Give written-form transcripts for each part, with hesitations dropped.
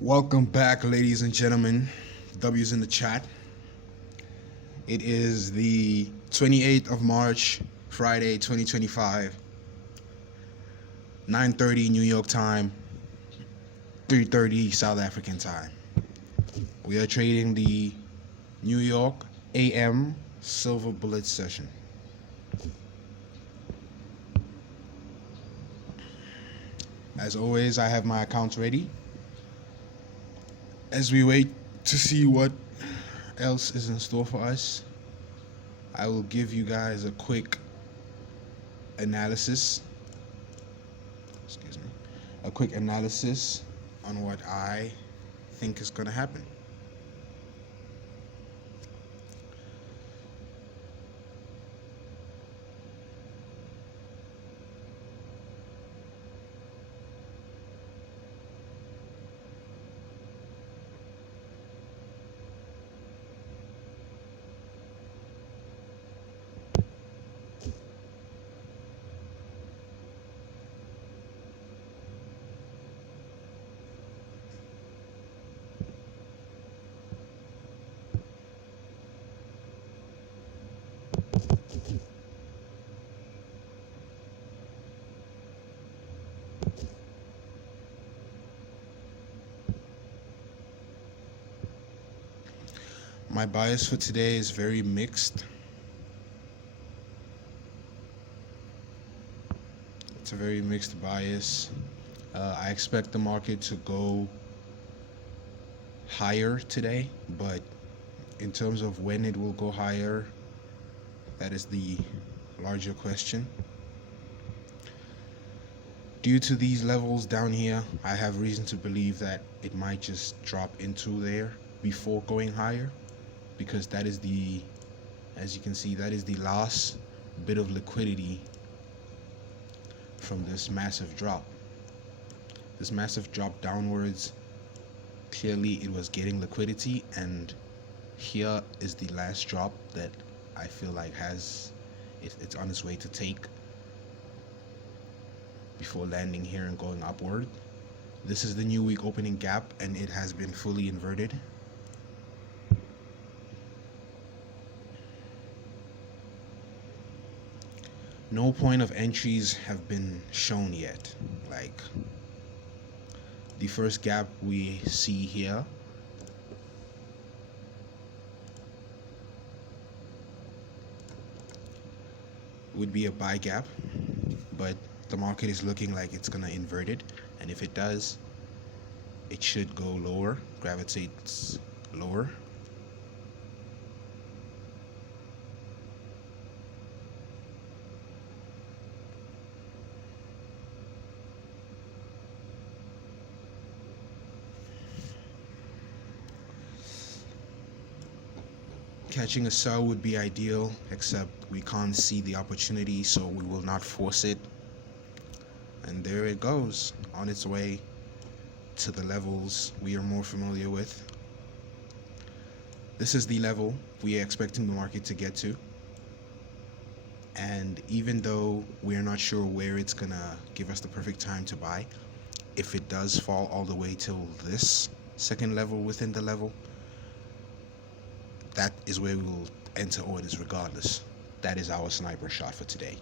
Welcome back, ladies and gentlemen. W's in the chat. It is the 28th of March, Friday, 2025, 9:30 New York time, 3:30 South African time. We are trading the New York AM Silver Bullet session. As always, I have my accounts ready. As we wait to see what else is in store for us, I will give you guys a quick analysis. Excuse me. A quick analysis on what I think is going to happen. My bias for today is very mixed. It's a very mixed bias. I expect the market to go higher today, but in terms of when it will go higher, that is the larger question. Due to these levels down here, I have reason to believe that it might just drop into there before going higher, because that is the, as you can see, that is the last bit of liquidity from this massive drop. This massive drop downwards, clearly it was getting liquidity, and here is the last drop that I feel like it's on its way to take before landing here and going upward. This is the new week opening gap, and it has been fully inverted. No point of entries have been shown yet. Like the first gap we see here would be a buy gap, but the market is looking like it's gonna invert it, and if it does, it should go lower, gravitates lower. Catching a sell would be ideal, except we can't see the opportunity, so we will not force it. And there it goes, on its way to the levels we are more familiar with. This is the level we are expecting the market to get to. And even though we're not sure where it's gonna give us the perfect time to buy, if it does fall all the way till this second level within the level, that is where we will enter orders regardless. That is our sniper shot for today.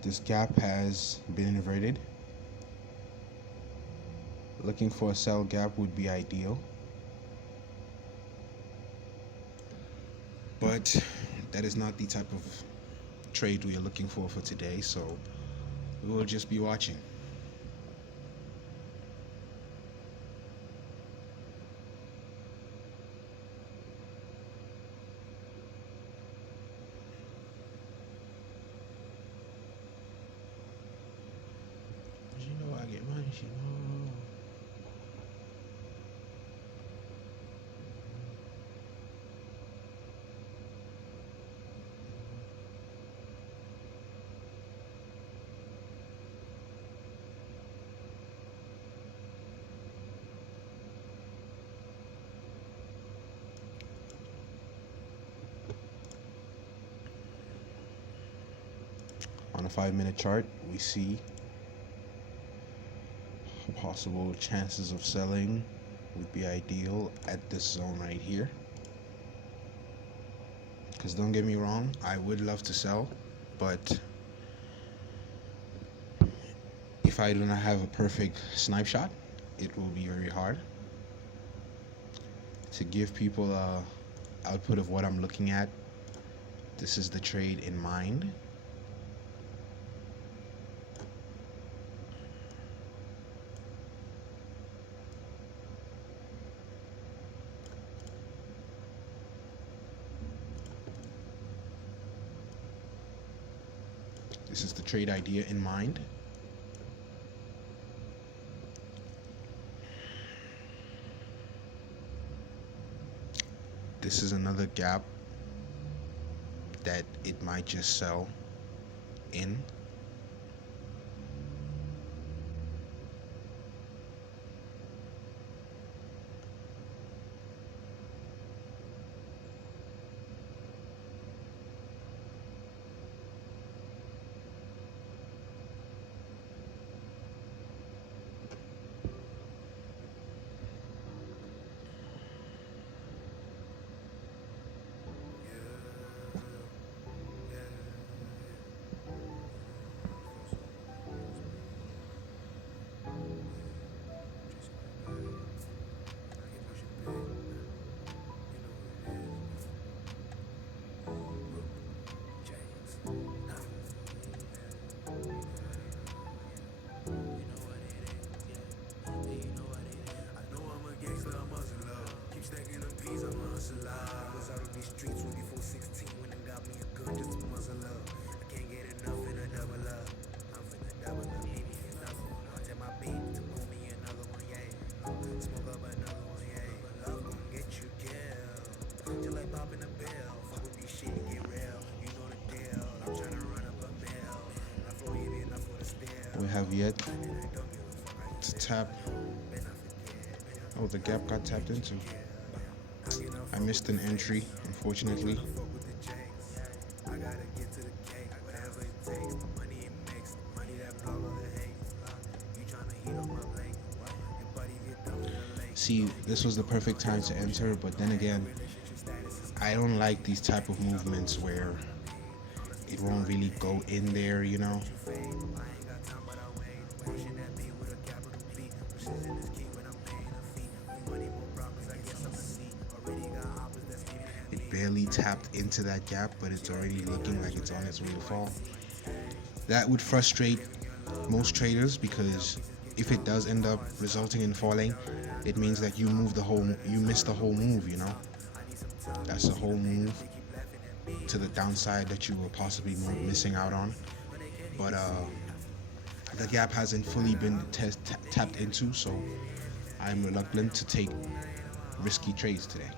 This gap has been inverted. Looking for a sell gap would be ideal, but that is not the type of trade we are looking for today, so we will just be watching. You know I get money, you know. On a 5-minute chart, we see possible chances of selling would be ideal at this zone right here. Because don't get me wrong, I would love to sell, but if I do not have a perfect snipe shot, it will be very hard. To give people a output of what I'm looking at, this is the trade in mind. This is the trade idea in mind. This is another gap that it might just sell in. We have yet to tap. Oh, the gap got tapped into. I missed an entry, unfortunately. See, this was the perfect time to enter, but then again, I don't like these type of movements where it won't really go in there, you know. It barely tapped into that gap, but it's already looking like it's on its way to fall. That would frustrate most traders, because if it does end up resulting in falling, it means that you missed the whole move, you know. That's the whole move to the downside that you were possibly missing out on. But the gap hasn't fully been tapped into, so I'm reluctant to take risky trades today.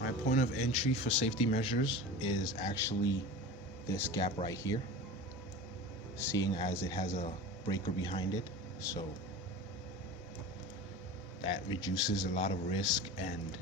My point of entry for safety measures is actually this gap right here, seeing as it has a breaker behind it, so that reduces a lot of risk and